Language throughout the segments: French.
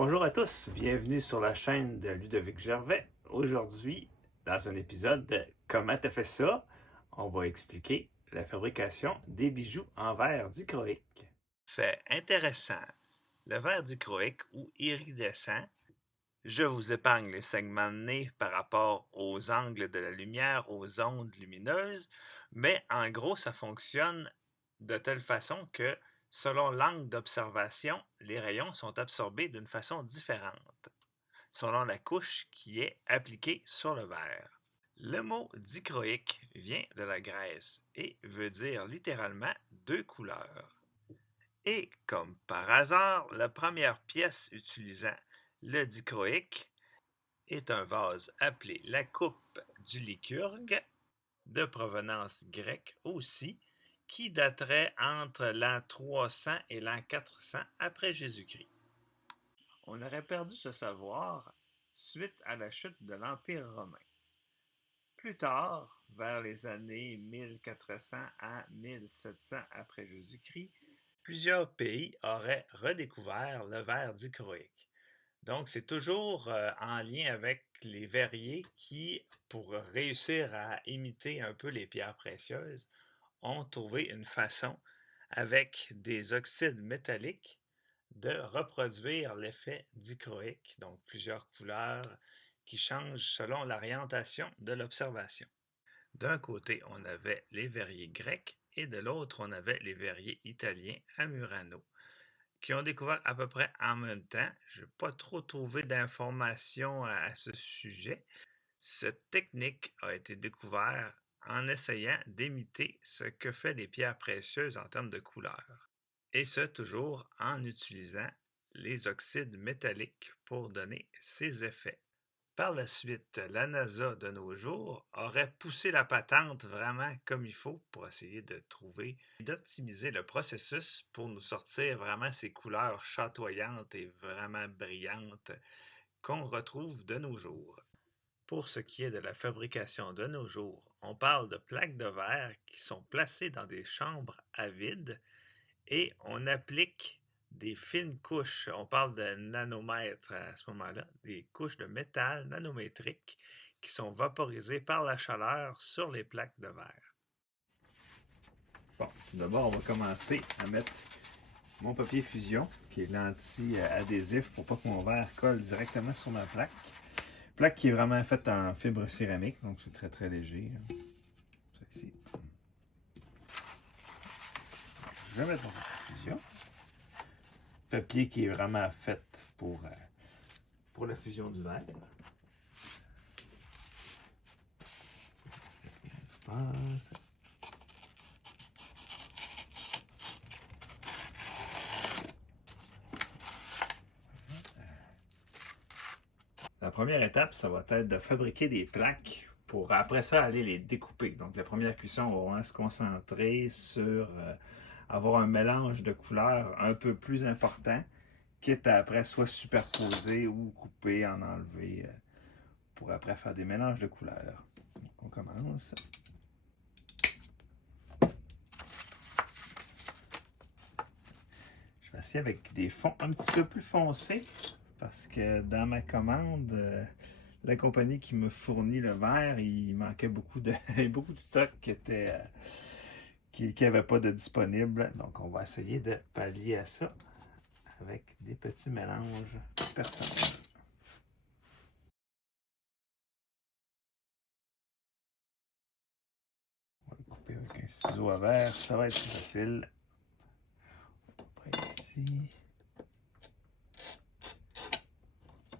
Bonjour à tous, bienvenue sur la chaîne de Ludovic Gervais. Aujourd'hui, dans un épisode de Comment t'as fait ça, on va expliquer la fabrication des bijoux en verre dichroïque. Fait intéressant, le verre dichroïque ou iridescent, je vous épargne les segments de nez par rapport aux angles de la lumière, aux ondes lumineuses, mais en gros, ça fonctionne de telle façon que selon l'angle d'observation, les rayons sont absorbés d'une façon différente, selon la couche qui est appliquée sur le verre. Le mot dichroïque vient de la Grèce et veut dire littéralement deux couleurs. Et comme par hasard, la première pièce utilisant le dichroïque est un vase appelé la coupe du Lycurgue, de provenance grecque aussi, qui daterait entre l'an 300 et l'an 400 après Jésus-Christ. On aurait perdu ce savoir suite à la chute de l'Empire romain. Plus tard, vers les années 1400 à 1700 après Jésus-Christ, plusieurs pays auraient redécouvert le verre dichroïque. Donc, c'est toujours en lien avec les verriers qui, pour réussir à imiter un peu les pierres précieuses, ont trouvé une façon, avec des oxydes métalliques, de reproduire l'effet dichroïque, donc plusieurs couleurs qui changent selon l'orientation de l'observation. D'un côté, on avait les verriers grecs et de l'autre, on avait les verriers italiens à Murano, qui ont découvert à peu près en même temps. Je n'ai pas trop trouvé d'informations à ce sujet. Cette technique a été découverte en essayant d'imiter ce que fait les pierres précieuses en termes de couleur. Et ce, toujours en utilisant les oxydes métalliques pour donner ces effets. Par la suite, la NASA de nos jours aurait poussé la patente vraiment comme il faut pour essayer de trouver et d'optimiser le processus pour nous sortir vraiment ces couleurs chatoyantes et vraiment brillantes qu'on retrouve de nos jours. Pour ce qui est de la fabrication de nos jours, on parle de plaques de verre qui sont placées dans des chambres à vide et on applique des fines couches, on parle de nanomètres à ce moment-là, des couches de métal nanométriques qui sont vaporisées par la chaleur sur les plaques de verre. Bon, tout d'abord, on va commencer à mettre mon papier fusion, qui est l'anti-adhésif pour pas que mon verre colle directement sur ma plaque. Plaque qui est vraiment faite en fibre céramique, donc c'est très très léger. Ça ici. Je vais mettre mon papier fusion. Papier qui est vraiment fait pour la fusion du verre. Je pense. La première étape, ça va être de fabriquer des plaques pour après ça aller les découper. Donc la première cuisson, on va vraiment se concentrer sur avoir un mélange de couleurs un peu plus important, quitte à après soit superposer ou couper, en enlever, pour après faire des mélanges de couleurs. Donc on commence. Je vais essayer avec des fonds un petit peu plus foncés, parce que dans ma commande, la compagnie qui me fournit le verre, il manquait beaucoup de stock qui n'avait pas de disponible. Donc on va essayer de pallier à ça avec des petits mélanges personnels. On va le couper avec un ciseau à verre, ça va être plus facile. Ici.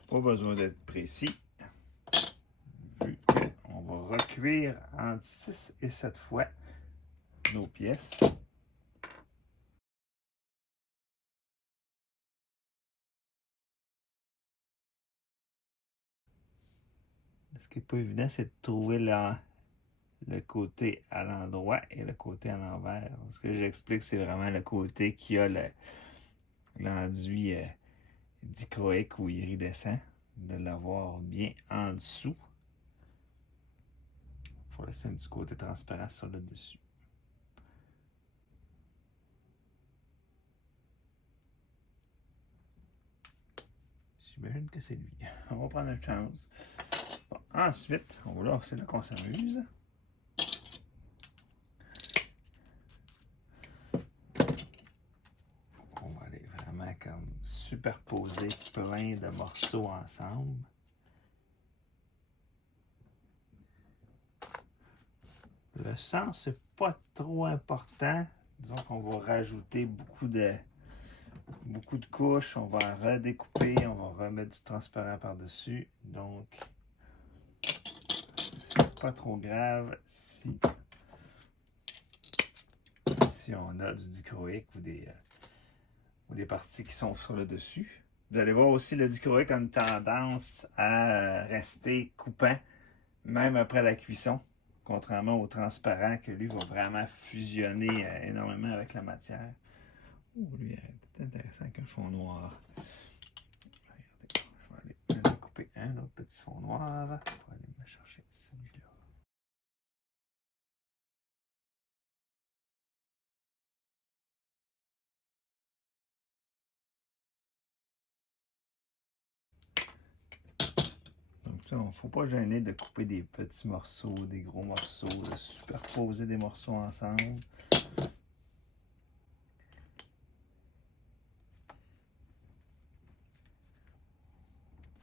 Pas besoin d'être précis, vu qu'on va recuire entre 6 et 7 fois nos pièces. Ce qui n'est pas évident, c'est de trouver le côté à l'endroit et le côté à l'envers. Ce que j'explique, c'est vraiment le côté qui a l'enduit dichroïque ou iridescent, de l'avoir bien en dessous. Il faut laisser un petit côté transparent sur le dessus. J'imagine que c'est lui. On va prendre une chance. Bon, ensuite, c'est là qu'on s'amuse. On va aller vraiment comme superposer plein de morceaux ensemble. Le sens, c'est pas trop important. Disons qu'on va rajouter beaucoup de couches. On va redécouper. On va remettre du transparent par-dessus. Donc, c'est pas trop grave si on a du dichroïque ou des parties qui sont sur le dessus. Vous allez voir aussi le dichroïque a une tendance à rester coupant, même après la cuisson. Contrairement au transparent, que lui va vraiment fusionner énormément avec la matière. Lui, c'est intéressant avec un fond noir. Regardez, je vais aller couper un autre petit fond noir. Je vais aller me chercher celui-là. Donc ça, il ne faut pas gêner de couper des petits morceaux, des gros morceaux, de superposer des morceaux ensemble.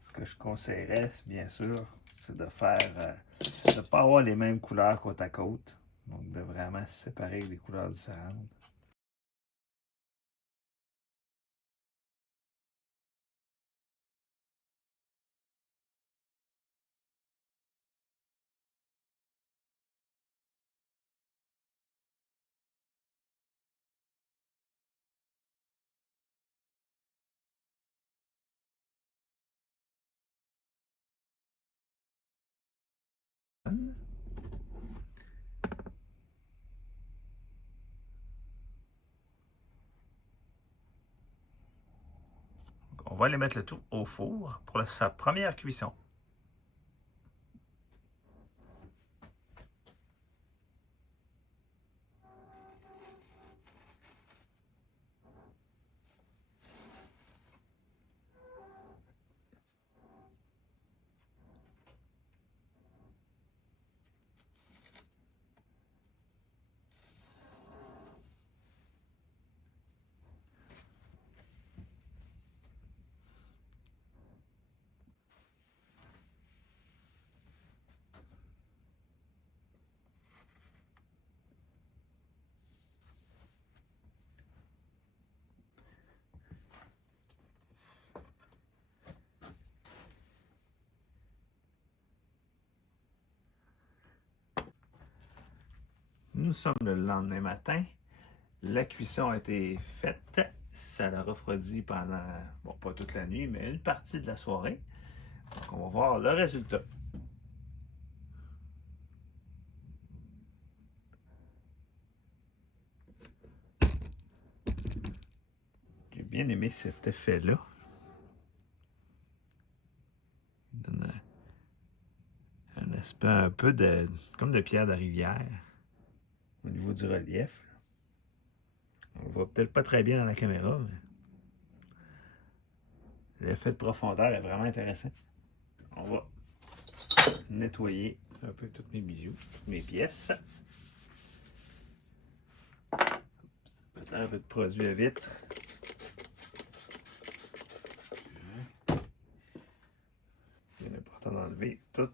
Ce que je conseillerais, bien sûr, c'est de faire, de ne pas avoir les mêmes couleurs côte à côte. Donc de vraiment se séparer avec des couleurs différentes. On va aller mettre le tout au four pour sa première cuisson. Nous sommes le lendemain matin. La cuisson a été faite. Ça l'a refroidi pendant, bon, pas toute la nuit, mais une partie de la soirée. Donc, on va voir le résultat. J'ai bien aimé cet effet-là. Il donne un aspect un peu comme de pierre de rivière au niveau du relief. On voit peut-être pas très bien dans la caméra, mais l'effet de profondeur est vraiment intéressant. On va nettoyer un peu tous mes bijoux, toutes mes pièces. Peut-être un peu de produit à vitre. Il est important d'enlever tout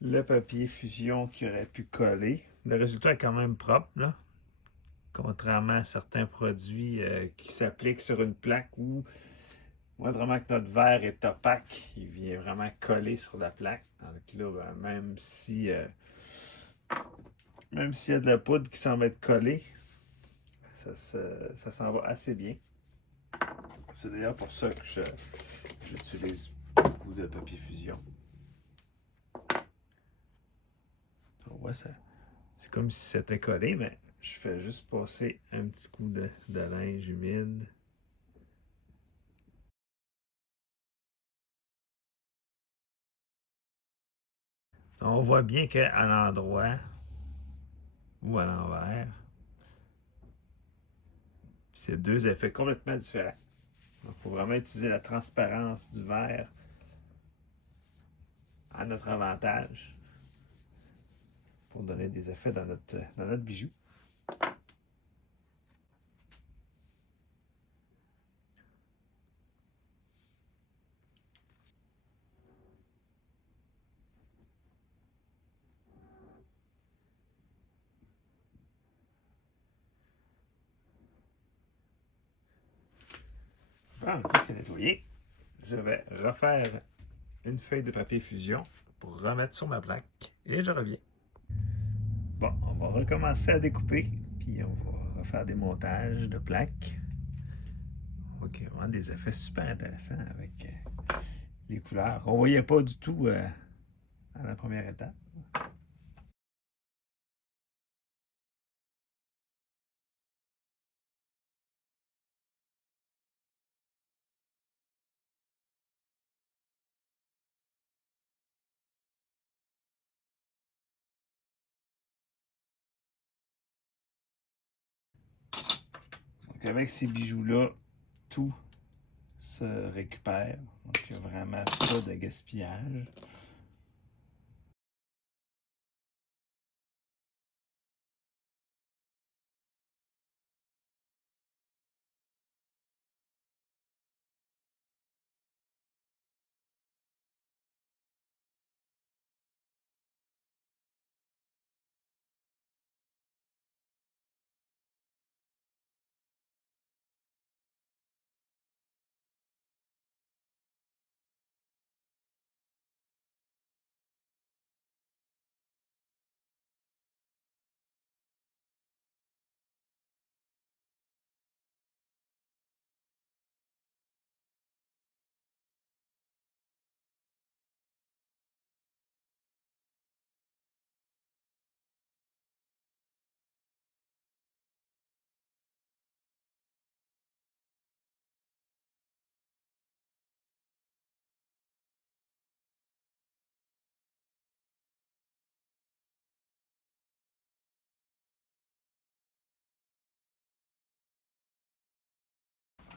le papier fusion qui aurait pu coller. Le résultat est quand même propre, là. Contrairement à certains produits qui s'appliquent sur une plaque où, vraiment que notre verre est opaque, il vient vraiment coller sur la plaque. Donc là, même s'il y a de la poudre qui s'en va être collée, ça s'en va assez bien. C'est d'ailleurs pour ça que j'utilise beaucoup de papier fusion. On voit ça. C'est comme si c'était collé, mais je fais juste passer un petit coup de linge humide. On voit bien qu'à l'endroit ou à l'envers, c'est deux effets complètement différents. Donc, il faut vraiment utiliser la transparence du verre à notre avantage pour donner des effets dans notre bijou. Une fois que c'est nettoyé, je vais refaire une feuille de papier fusion pour remettre sur ma plaque et je reviens. Bon, on va recommencer à découper, puis on va refaire des montages de plaques. On voit qu'il y a vraiment des effets super intéressants avec les couleurs. On ne voyait pas du tout à la première étape. Donc avec ces bijoux-là, tout se récupère. Donc il n'y a vraiment pas de gaspillage.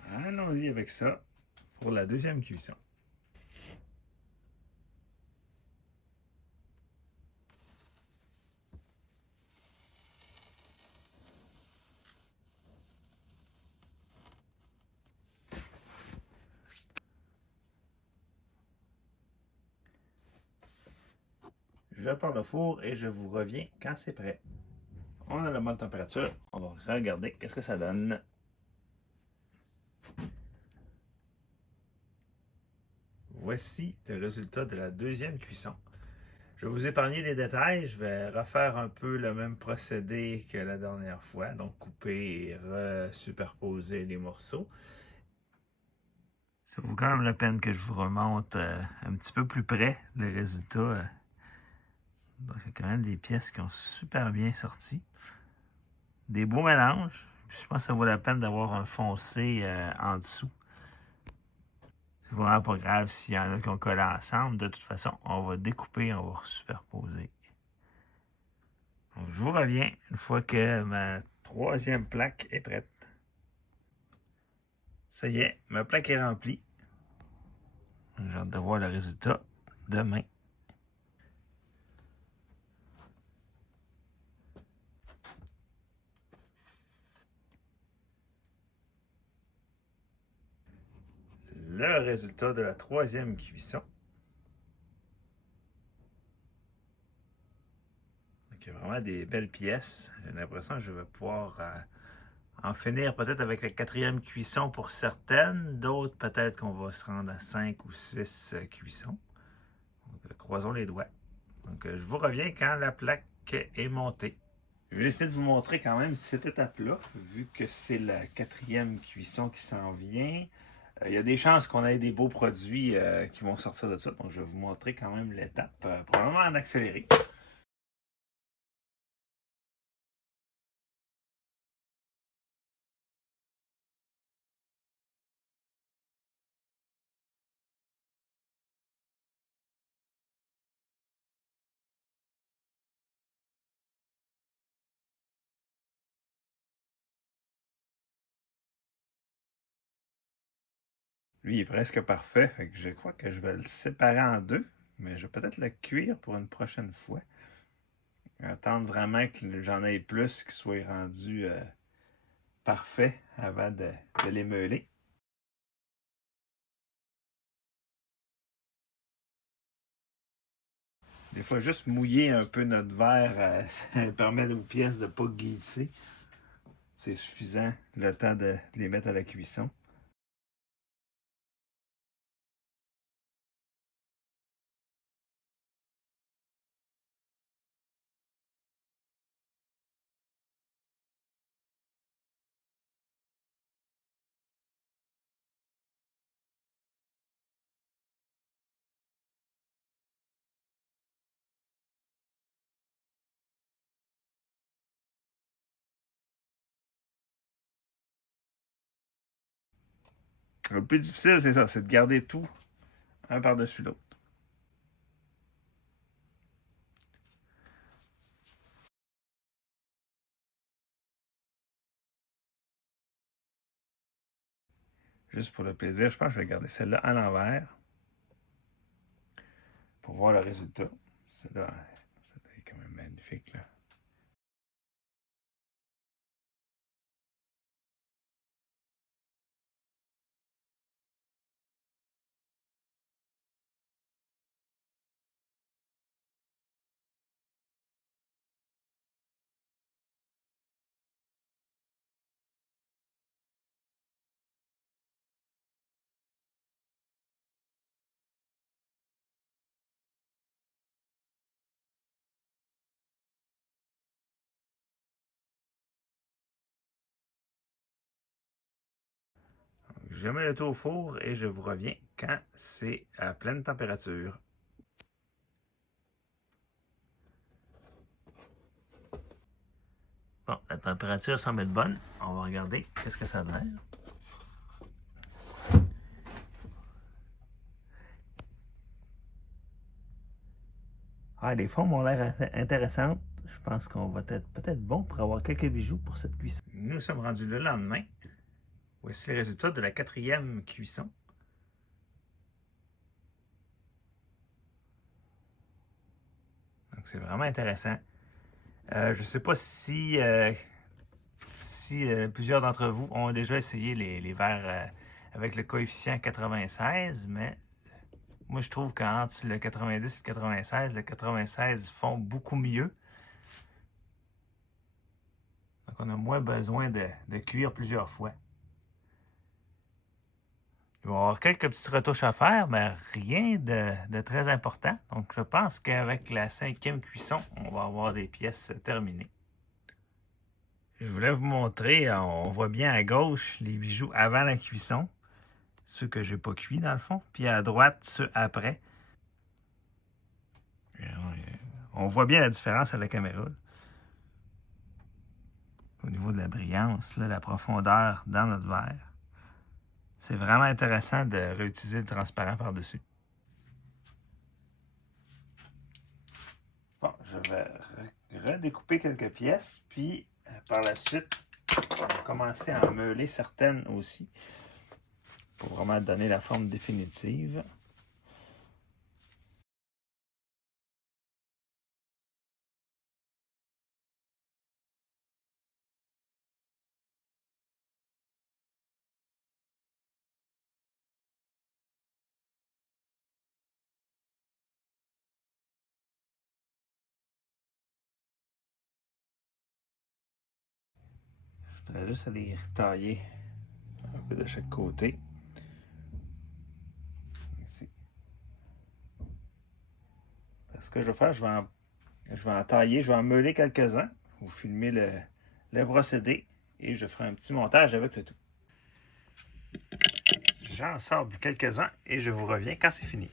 Allons-y avec ça pour la deuxième cuisson. Je pars le four et je vous reviens quand c'est prêt. On a la bonne température. On va regarder qu'est-ce que ça donne. Voici le résultat de la deuxième cuisson. Je vais vous épargner les détails. Je vais refaire un peu le même procédé que la dernière fois. Donc couper et superposer les morceaux. Ça vaut quand même la peine que je vous remonte un petit peu plus près le résultat. Donc, il y a quand même des pièces qui ont super bien sorti. Des beaux mélanges. Puis, je pense que ça vaut la peine d'avoir un foncé en dessous. C'est vraiment pas grave s'il y en a qui ont collé ensemble. De toute façon, on va découper, on va superposer. Donc, je vous reviens une fois que ma troisième plaque est prête. Ça y est, ma plaque est remplie. J'ai hâte de voir le résultat demain. Le résultat de la troisième cuisson. Donc, il y a vraiment des belles pièces. J'ai l'impression que je vais pouvoir en finir peut-être avec la quatrième cuisson pour certaines. D'autres, peut-être qu'on va se rendre à 5 ou 6 cuissons. Donc, croisons les doigts. Donc, je vous reviens quand la plaque est montée. Je vais essayer de vous montrer quand même cette étape-là, vu que c'est la quatrième cuisson qui s'en vient. Il y a des chances qu'on ait des beaux produits qui vont sortir de ça. Donc, je vais vous montrer quand même l'étape, probablement en accéléré. Lui, il est presque parfait, fait que je crois que je vais le séparer en deux, mais je vais peut-être le cuire pour une prochaine fois. Attendre vraiment que j'en ai plus qui soient rendus parfaits avant de les meuler. Des fois, juste mouiller un peu notre verre, ça permet aux pièces de ne pas glisser. C'est suffisant le temps de les mettre à la cuisson. Le plus difficile, c'est ça, c'est de garder tout un par-dessus l'autre. Juste pour le plaisir, je pense que je vais garder celle-là à l'envers pour voir le résultat. Celle-là est quand même magnifique, là. Je mets le tout au four et je vous reviens quand c'est à pleine température. Bon, la température semble être bonne. On va regarder qu'est-ce que ça donne. Ah, les formes ont l'air intéressantes. Je pense qu'on va être peut-être bon pour avoir quelques bijoux pour cette cuisson. Nous sommes rendus le lendemain. Voici les résultats de la 4e cuisson. Donc c'est vraiment intéressant. Je ne sais pas si plusieurs d'entre vous ont déjà essayé les verres avec le coefficient 96, mais moi je trouve qu'entre le 90 et le 96 font beaucoup mieux. Donc on a moins besoin de cuire plusieurs fois. Il va y avoir quelques petites retouches à faire, mais rien de très important. Donc je pense qu'avec la 5e cuisson, on va avoir des pièces terminées. Je voulais vous montrer, on voit bien à gauche les bijoux avant la cuisson, ceux que j'ai pas cuits dans le fond, puis à droite ceux après. On voit bien la différence à la caméra. Au niveau de la brillance, là, la profondeur dans notre verre. C'est vraiment intéressant de réutiliser le transparent par-dessus. Bon, je vais redécouper quelques pièces, puis par la suite, on va commencer à en meuler certaines aussi, pour vraiment donner la forme définitive. Je vais juste aller retailler un peu de chaque côté. Ici. Ce que je vais faire, je vais en tailler, je vais en meuler quelques-uns. Vous filmez le procédé et je ferai un petit montage avec le tout. J'en sors quelques-uns et je vous reviens quand c'est fini.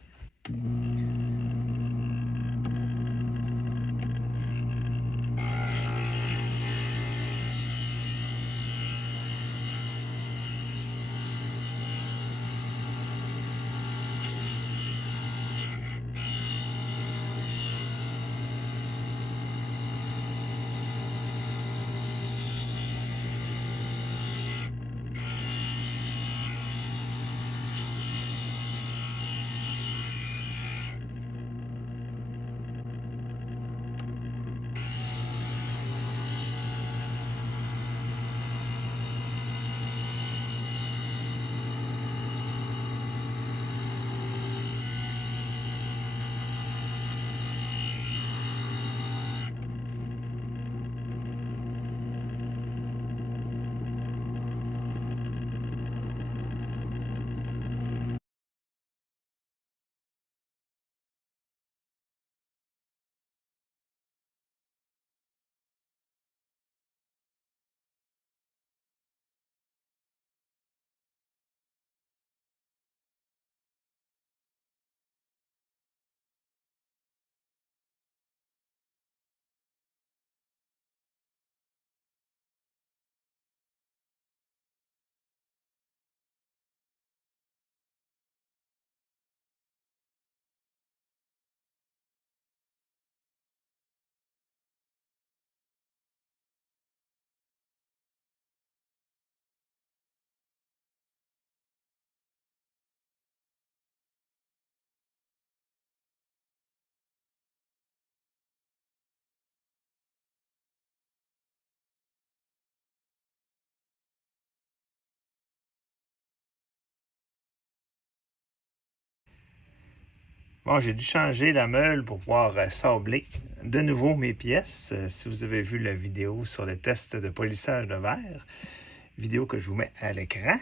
Bon, j'ai dû changer la meule pour pouvoir sabler de nouveau mes pièces. Si vous avez vu la vidéo sur le test de polissage de verre, vidéo que je vous mets à l'écran.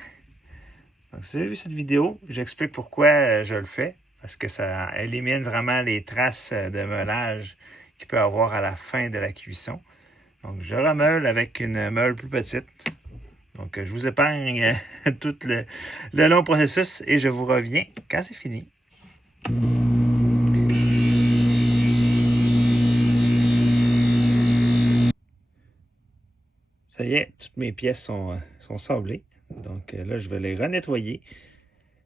Donc, si vous avez vu cette vidéo, j'explique pourquoi je le fais. Parce que ça élimine vraiment les traces de meulage qu'il peut y avoir à la fin de la cuisson. Donc, je remeule avec une meule plus petite. Donc, je vous épargne tout le long processus et je vous reviens quand c'est fini. Ça y est, toutes mes pièces sont sablées. Donc là, je vais les renettoyer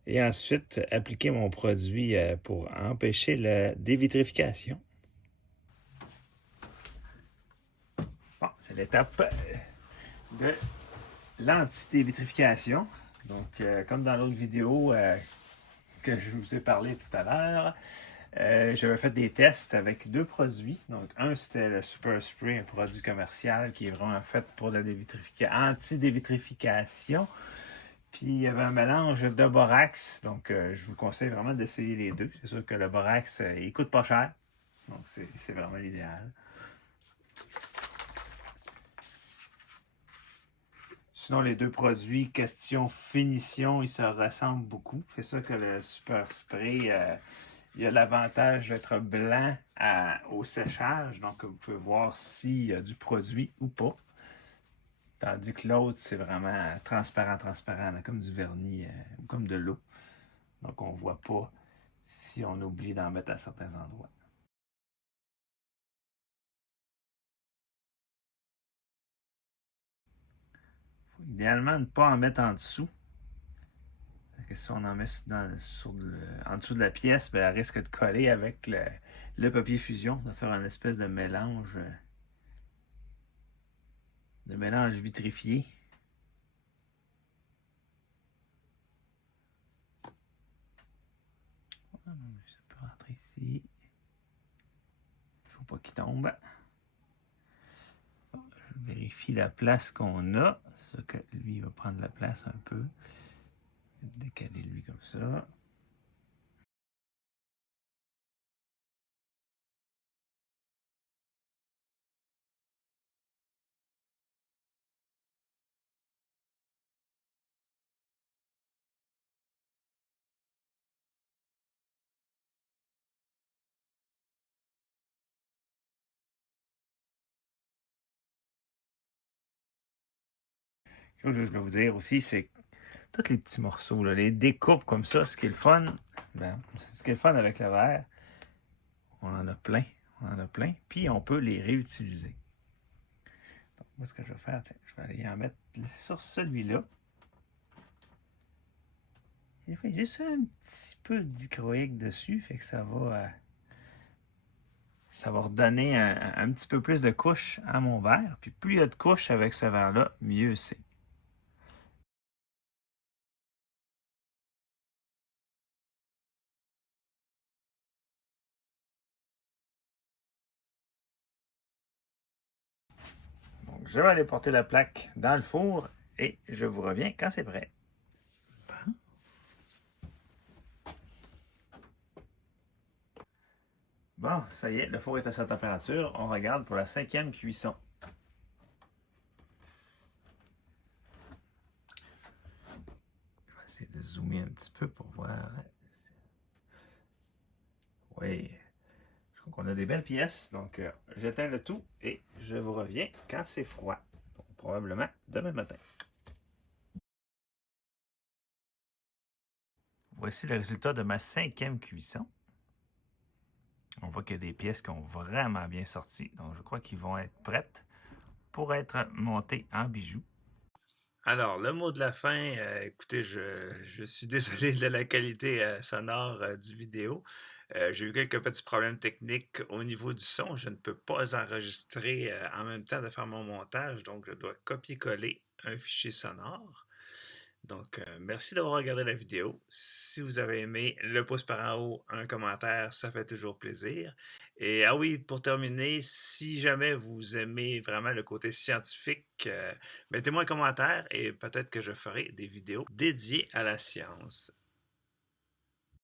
et ensuite appliquer mon produit pour empêcher la dévitrification. Bon, c'est l'étape de l'anti-dévitrification. Donc, comme dans l'autre vidéo que je vous ai parlé tout à l'heure, j'avais fait des tests avec deux produits. Donc, un, c'était le Super Spray, un produit commercial qui est vraiment fait pour la anti-dévitrification. Puis, il y avait un mélange de borax. Donc, je vous conseille vraiment d'essayer les deux. C'est sûr que le borax, il coûte pas cher. Donc, c'est vraiment l'idéal. Sinon, les deux produits, question finition, ils se ressemblent beaucoup. C'est sûr que le Super Spray, il y a l'avantage d'être blanc au séchage. Donc, vous pouvez voir s'il y a du produit ou pas. Tandis que l'autre, c'est vraiment transparent, là, comme du vernis ou comme de l'eau. Donc, on ne voit pas si on oublie d'en mettre à certains endroits. Faut idéalement ne pas en mettre en dessous. Parce que si on en met en dessous de la pièce, ben, elle risque de coller avec le papier fusion, de faire une espèce de mélange vitrifié. Ça peut rentrer ici. Il ne faut pas qu'il tombe. Je vérifie la place qu'on a. C'est ça que lui va prendre la place un peu. Décaler lui comme ça. Chose que je vais vous dire aussi, c'est tous les petits morceaux, là, les découpes comme ça, ce qui est le fun, avec le verre, on en a plein, puis on peut les réutiliser. Donc, moi, ce que je vais faire, tiens, je vais aller en mettre sur celui-là. Il y a juste un petit peu de dichroïque dessus, fait que ça va redonner un petit peu plus de couches à mon verre. Puis plus il y a de couches avec ce verre-là, mieux c'est. Donc, je vais aller porter la plaque dans le four et je vous reviens quand c'est prêt. Bon, ça y est, le four est à sa température. On regarde pour la 5e cuisson. Je vais essayer de zoomer un petit peu pour voir. Oui, je crois qu'on a des belles pièces. Donc, j'éteins le tout et je vous reviens quand c'est froid. Donc, probablement demain matin. Voici le résultat de ma 5e cuisson. On voit qu'il y a des pièces qui ont vraiment bien sorti. Donc, je crois qu'ils vont être prêtes pour être montées en bijoux. Alors, le mot de la fin, écoutez, je suis désolé de la qualité sonore du vidéo. J'ai eu quelques petits problèmes techniques au niveau du son. Je ne peux pas enregistrer en même temps de faire mon montage, donc je dois copier-coller un fichier sonore. Donc, merci d'avoir regardé la vidéo. Si vous avez aimé, le pouce par en haut, un commentaire, ça fait toujours plaisir. Et ah oui, pour terminer, si jamais vous aimez vraiment le côté scientifique, mettez-moi un commentaire et peut-être que je ferai des vidéos dédiées à la science.